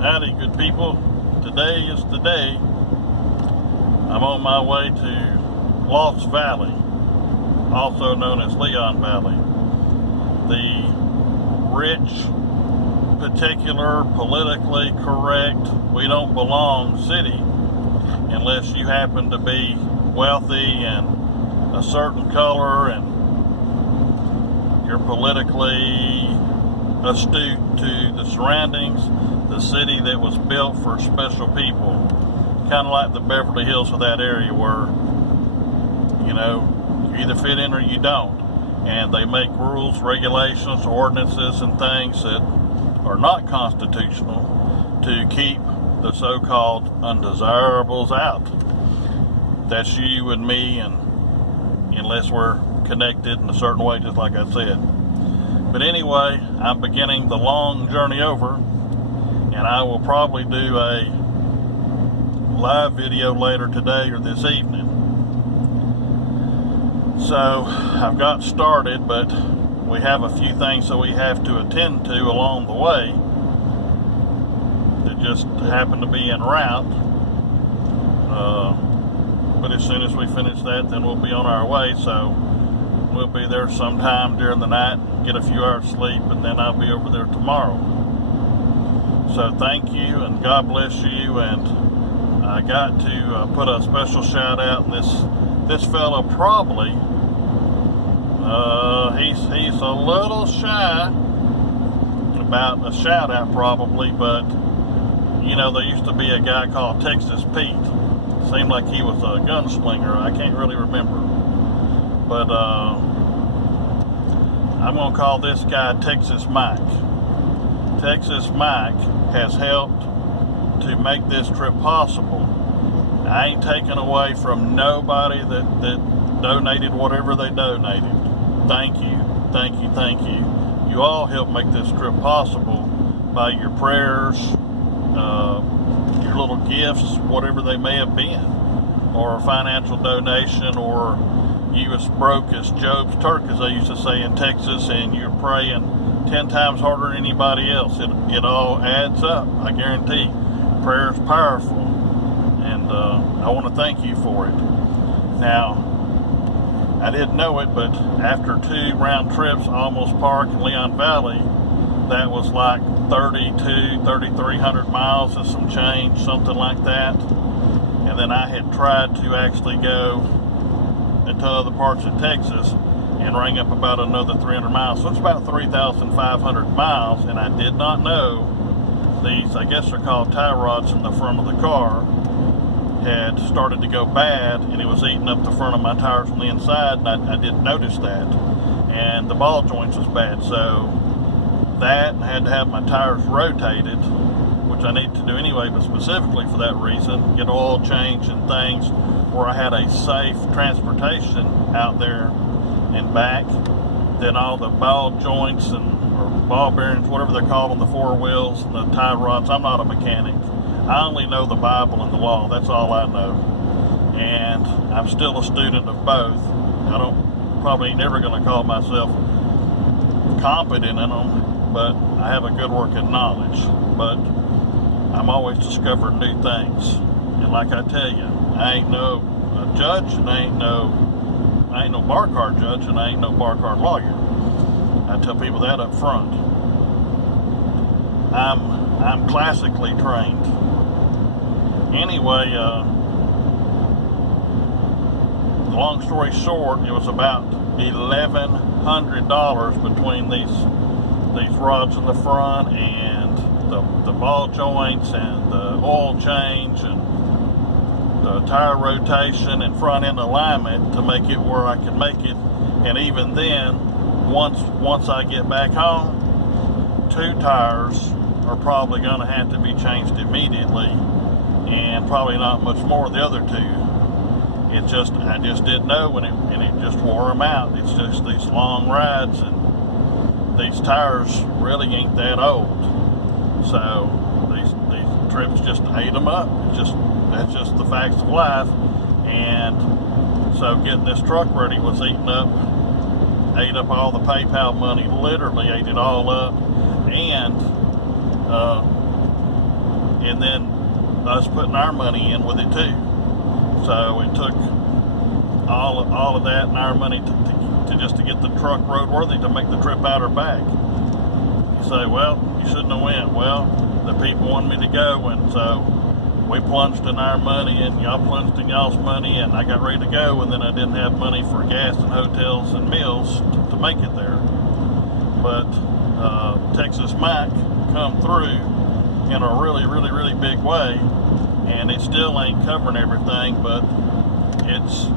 Howdy, good people. Today is the day. I'm on my way to Lost Valley, also known as Leon Valley. The rich, particular, politically correct, we don't belong city unless you happen to be wealthy and a certain color and you're politically astute to the surroundings. The city that was built for special people, kind of like the Beverly Hills of that area, where you either fit in or you don't, and they make rules, regulations, ordinances, and things that are not constitutional to keep the so-called undesirables out. That's you and me, and unless we're connected in a certain way, just like I said. But anyway, I'm beginning the long journey over, and I will probably do a live video later today or this evening. So I've got started, but we have a few things that we have to attend to along the way that just happen to be en route. But as soon as we finish that, then we'll be on our way. So we'll be there sometime during the night, get a few hours sleep, and then I'll be over there tomorrow. So thank you, and God bless you. And I got to put a special shout out. This fella probably he's a little shy about a shout out probably, but there used to be a guy called Texas Pete. Seemed like he was a gunslinger. I can't really remember, but I'm gonna call this guy Texas Mike. Texas Mike has helped to make this trip possible. I ain't taking away from nobody that donated whatever they donated. Thank you, thank you, thank you. You all helped make this trip possible by your prayers, your little gifts, whatever they may have been, or a financial donation, or you as broke as Job's turk, as they used to say in Texas, and you're praying 10 times harder than anybody else. It all adds up, I guarantee. Prayer is powerful, and I want to thank you for it. Now, I didn't know it, but after 2 round trips, Almost Park and Leon Valley, that was like 3,300 miles and some change, something like that. And then I had tried to actually go into other parts of Texas and rang up about another 300 miles. So it's about 3,500 miles, and I did not know these, I guess they're called tie rods in the front of the car, had started to go bad, and it was eating up the front of my tires from the inside, and I didn't notice that. And the ball joints was bad, so that, and I had to have my tires rotated, which I need to do anyway, but specifically for that reason, get oil change and things, where I had a safe transportation out there and back. Then all the ball joints or ball bearings, whatever they're called on the 4 wheels, and the tie rods. I'm not a mechanic. I only know the Bible and the law. That's all I know. And I'm still a student of both. I probably ain't never going to call myself competent in them, but I have a good working knowledge. But I'm always discovering new things. And like I tell you, I ain't no judge, and I ain't no bar card judge, and I ain't no bar card lawyer. I tell people that up front. I'm classically trained. Anyway, long story short, it was about $1,100 between these rods in the front and the ball joints and the oil change and the tire rotation and front end alignment to make it where I can make it. And even then, once I get back home, 2 tires are probably going to have to be changed immediately, and probably not much more of the other 2. I just didn't know, and it just wore them out. It's just these long rides, and these tires really ain't that old. So these trips just ate them up. That's just the facts of life. And so getting this truck ready was ate up all the PayPal money, literally ate it all up. And and then us putting our money in with it too. So it took all of that and our money to just to get the truck roadworthy to make the trip out or back. You say, well, you shouldn't have went. Well, the people wanted me to go, and so we plunged in our money, and y'all plunged in y'all's money, and I got ready to go, and then I didn't have money for gas and hotels and meals to make it there. But Texas Mac come through in a really, really, really big way, and it still ain't covering everything, but it's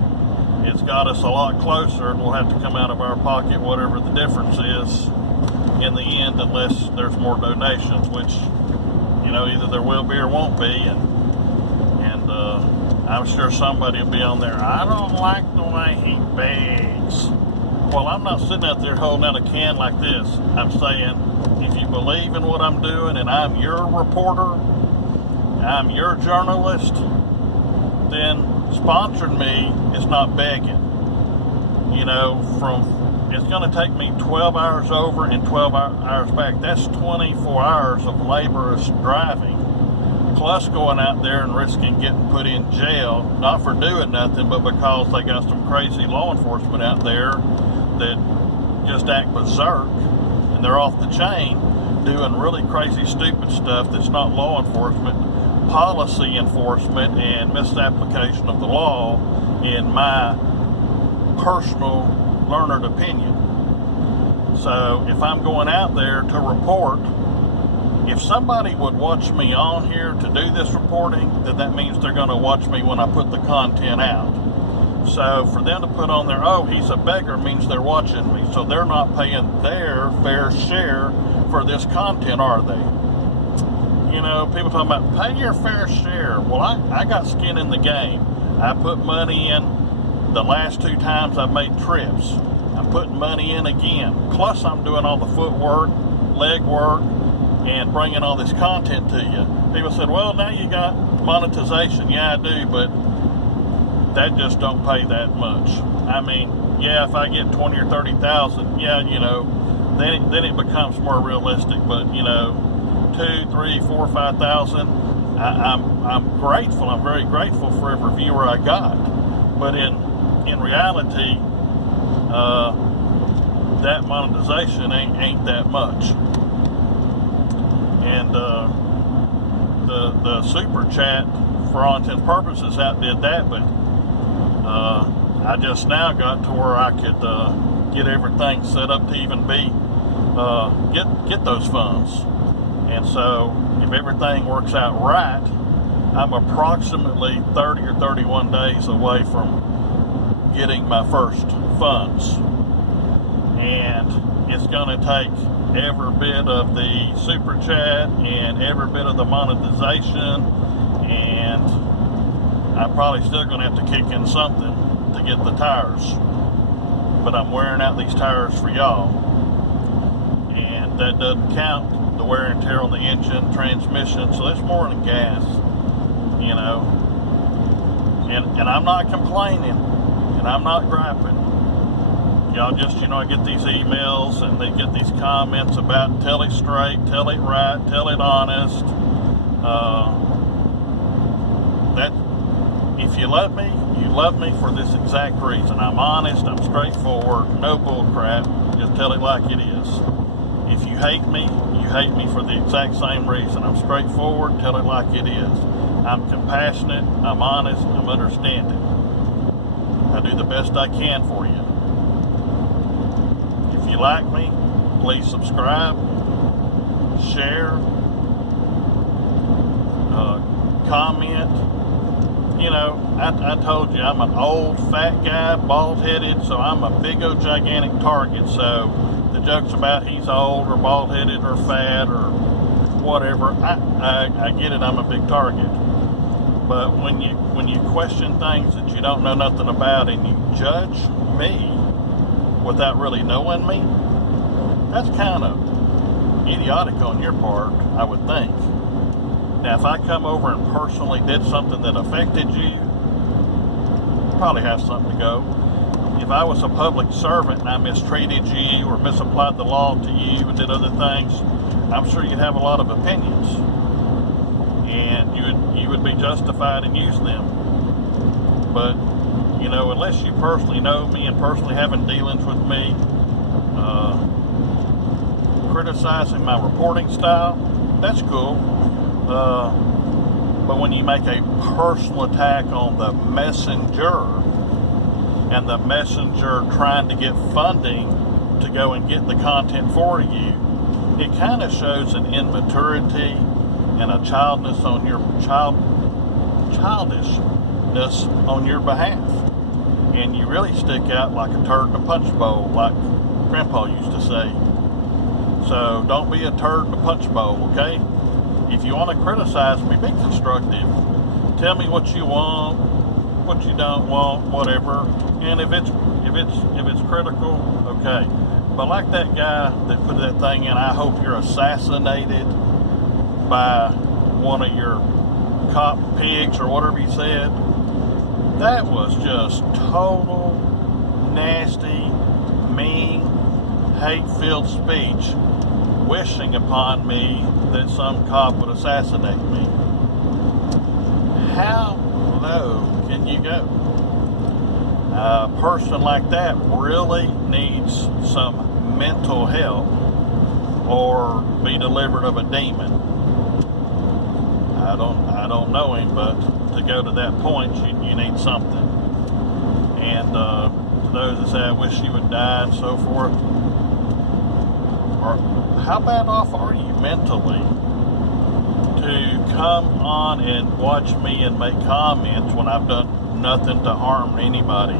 got us a lot closer, and we'll have to come out of our pocket whatever the difference is in the end, unless there's more donations, which, you know, either there will be or won't be, and I'm sure somebody will be on there, I don't like the way he begs. Well, I'm not sitting out there holding out a can like this. I'm saying, if you believe in what I'm doing and I'm your reporter, I'm your journalist, then sponsoring me is not begging. You know, it's going to take me 12 hours over and 12 hours back. That's 24 hours of laborious driving, plus going out there and risking getting put in jail, not for doing nothing, but because they got some crazy law enforcement out there that just act berserk, and they're off the chain doing really crazy, stupid stuff that's not law enforcement, policy enforcement, and misapplication of the law, in my personal learned opinion. So if I'm going out there to report, if somebody would watch me on here to do this reporting, then that means they're going to watch me when I put the content out. So for them to put on there, oh, he's a beggar, means they're watching me. So they're not paying their fair share for this content, are they? You know, people talking about pay your fair share. Well, I got skin in the game. I put money in the last 2 times I made trips. I'm putting money in again. Plus I'm doing all the footwork, leg work, and bringing all this content to you. People said, well, now you got monetization. Yeah, I do, but that just don't pay that much. I mean, yeah, if I get 20 or 30,000, yeah, you know, then it becomes more realistic. But, you know, 2, 3, 4, 5,000, I'm grateful. I'm very grateful for every viewer I got. But in reality, that monetization ain't that much. And the super chat, for all intents and purposes, outdid that. But I just now got to where I could get everything set up to even be get those funds. And so if everything works out right, I'm approximately 30 or 31 days away from getting my first funds. And it's going to take every bit of the super chat and every bit of the monetization, and I'm probably still going to have to kick in something to get the tires. But I'm wearing out these tires for y'all. And that doesn't count the wear and tear on the engine, transmission, so that's more than gas, you know. And I'm not complaining, and I'm not griping. Y'all just, you know, I get these emails and they get these comments about tell it straight, tell it right, tell it honest. That if you love me for this exact reason. I'm honest, I'm straightforward, no bull crap, just tell it like it is. If you hate me for the exact same reason. I'm straightforward, tell it like it is. I'm compassionate, I'm honest, I'm understanding. I do the best I can for you. If you like me, please subscribe, share, comment. You know, I told you I'm an old fat guy, bald-headed, so I'm a big old gigantic target. So the jokes about he's old or bald-headed or fat or whatever, I get it, I'm a big target. But when you question things that you don't know nothing about and you judge me without really knowing me, that's kind of idiotic on your part, I would think. Now, if I come over and personally did something that affected you, probably have something to go. If I was a public servant and I mistreated you or misapplied the law to you and did other things, I'm sure you'd have a lot of opinions. and you would be justified in using them. But, you know, unless you personally know me and personally having dealings with me, criticizing my reporting style, that's cool. But when you make a personal attack on the messenger, and the messenger trying to get funding to go and get the content for you, it kind of shows an immaturity and a childishness on your behalf. And you really stick out like a turd in a punch bowl, like Grandpa used to say. So don't be a turd in a punch bowl, okay? If you want to criticize me, be constructive. Tell me what you want, what you don't want, whatever. And if it's critical, okay. But like that guy that put that thing in, I hope you're assassinated by one of your cop pigs or whatever he said. That was just total nasty, mean, hate-filled speech, wishing upon me that some cop would assassinate me. How low can you go? A person like that really needs some mental help or be delivered of a demon. I don't know him, but to go to that point, you need something. And to those that say, I wish you would die and so forth, or how bad off are you mentally to come on and watch me and make comments when I've done nothing to harm anybody?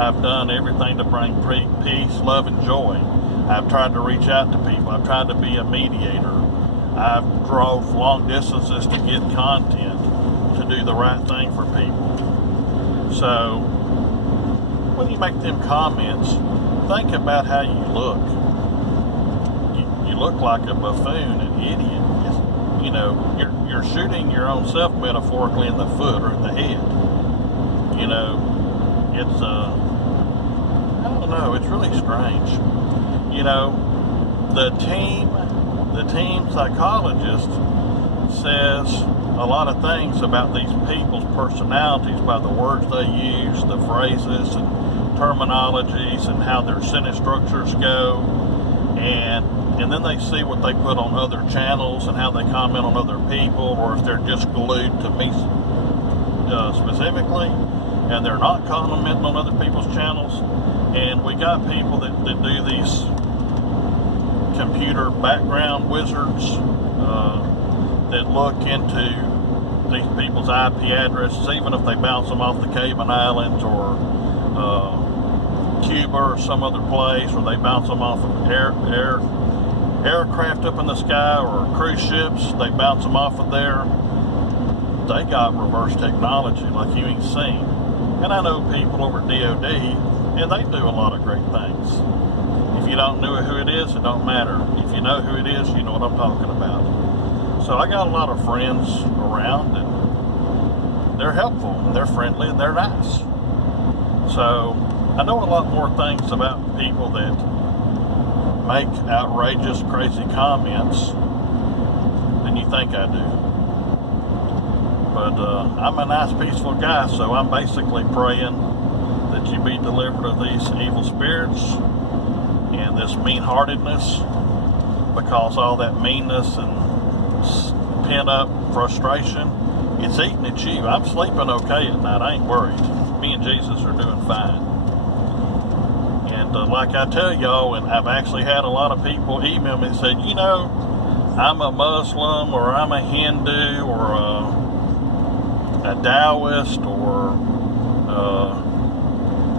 I've done everything to bring peace, love, and joy. I've tried to reach out to people. I've tried to be a mediator. I've drove long distances to get content, to do the right thing for people. So, when you make them comments, think about how you look. You look like a buffoon, an idiot. You know, you're shooting your own self metaphorically in the foot or in the head. You know, it's I don't know, it's really strange. You know, the team psychologist says a lot of things about these people's personalities by the words they use, the phrases and terminologies, and how their sentence structures go, and then they see what they put on other channels and how they comment on other people, or if they're just glued to me specifically, and they're not commenting on other people's channels. And we got people that do these computer background wizards that look into these people's IP addresses, even if they bounce them off the Cayman Islands or Cuba or some other place, or they bounce them off of aircraft up in the sky or cruise ships, they bounce them off of there. They got reverse technology like you ain't seen. And I know people over at DOD, and they do a lot of great things. If you don't know who it is, it don't matter. If you know who it is, you know what I'm talking about. So I got a lot of friends around, and they're helpful, and they're friendly, and they're nice. So I know a lot more things about people that make outrageous, crazy comments than you think I do. But I'm a nice, peaceful guy, so I'm basically praying that you be delivered of these evil spirits and this mean-heartedness, because all that meanness and pent-up frustration, it's eating at you. I'm sleeping okay at night. I ain't worried. Me and Jesus are doing fine. And like I tell y'all, and I've actually had a lot of people email me and said, you know, I'm a Muslim, or I'm a Hindu, or a Taoist, or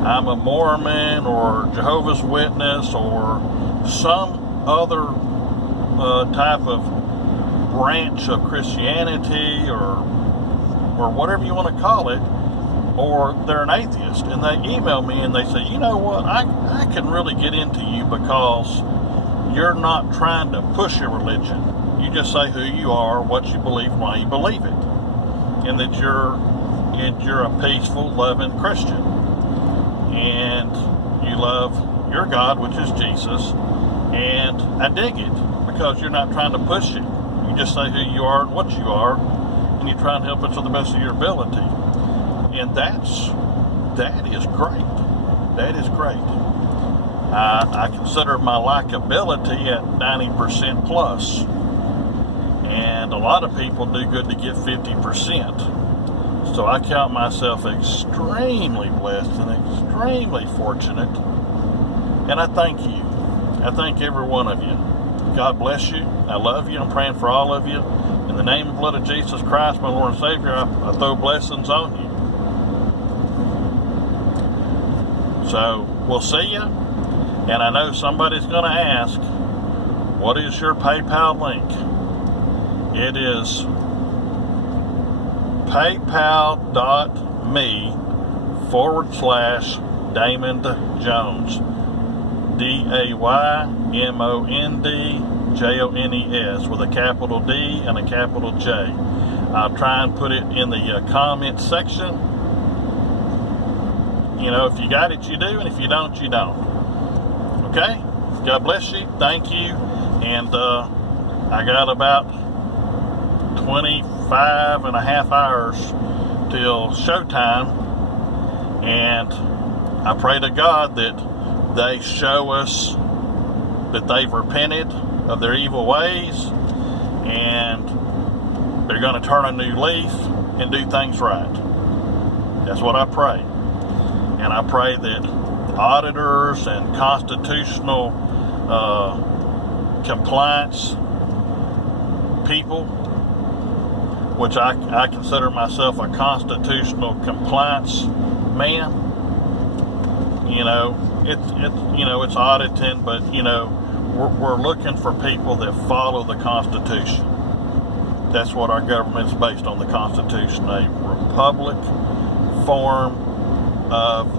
I'm a Mormon, or Jehovah's Witness, or some other type of branch of Christianity, or whatever you want to call it, or they're an atheist, and they email me and they say, you know what, I can really get into you because you're not trying to push your religion. You just say who you are, what you believe, why you believe it, and that you're a peaceful, loving Christian, and you love your God, which is Jesus, and I dig it because you're not trying to push it. You just say who you are and what you are, and and you try and help it to the best of your ability. And that is great. That is great. I consider my likability at 90% plus. And a lot of people do good to get 50%. So I count myself extremely blessed and extremely fortunate. And I thank you. I thank every one of you. God bless you. I love you. I'm praying for all of you. In the name and blood of Jesus Christ, my Lord and Savior, I throw blessings on you. So we'll see you. And I know somebody's going to ask, what is your PayPal link? It is paypal.me/Damond Jones. DAYMONDJONES with a capital D and a capital J. I'll try and put it in the comment section. You know, if you got it, you do, and if you don't, you don't. Okay? God bless you. Thank you. And I got about 25 and a half hours till showtime. And I pray to God that they show us that they've repented of their evil ways and they're going to turn a new leaf and do things right. That's what I pray. And I pray that auditors and constitutional compliance people, which I consider myself a constitutional compliance man, you know, it's auditing, but we're looking for people that follow the Constitution. That's what our government's based on, the Constitution, a republic form of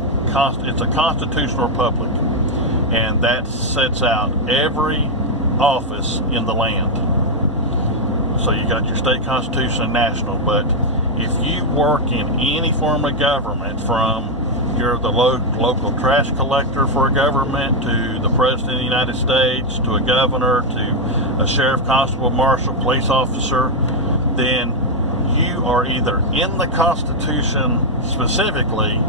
it's a constitutional republic, and that sets out every office in the land. So you got your state constitution and national, but if you work in any form of government, from you're the local trash collector for a government, to the President of the United States, to a governor, to a sheriff, constable, marshal, police officer, then you are either in the Constitution specifically,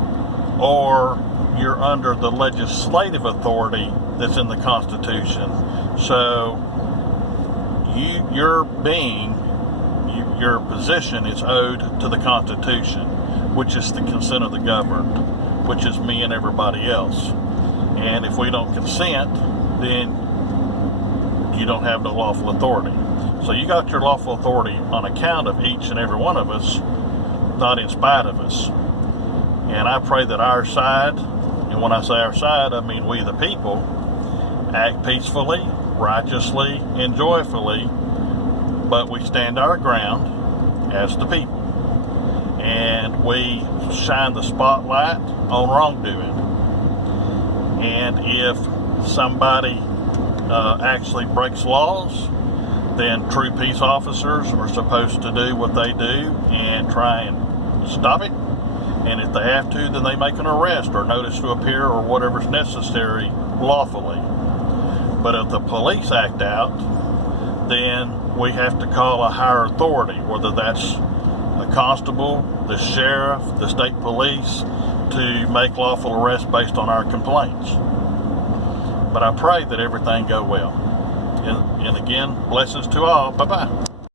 or you're under the legislative authority that's in the Constitution. So your position is owed to the Constitution, which is the consent of the governed, which is me and everybody else. And if we don't consent, then you don't have no lawful authority. So you got your lawful authority on account of each and every one of us, not in spite of us. And I pray that our side, and when I say our side, I mean we the people, act peacefully, righteously, and joyfully, but we stand our ground as the people. And we shine the spotlight on wrongdoing. And if somebody actually breaks laws, then true peace officers are supposed to do what they do and try and stop it. And if they have to, then they make an arrest or notice to appear or whatever's necessary lawfully. But if the police act out, then we have to call a higher authority, whether that's the constable, the sheriff, the state police, to make lawful arrests based on our complaints. But I pray that everything go well. And again, blessings to all. Bye-bye.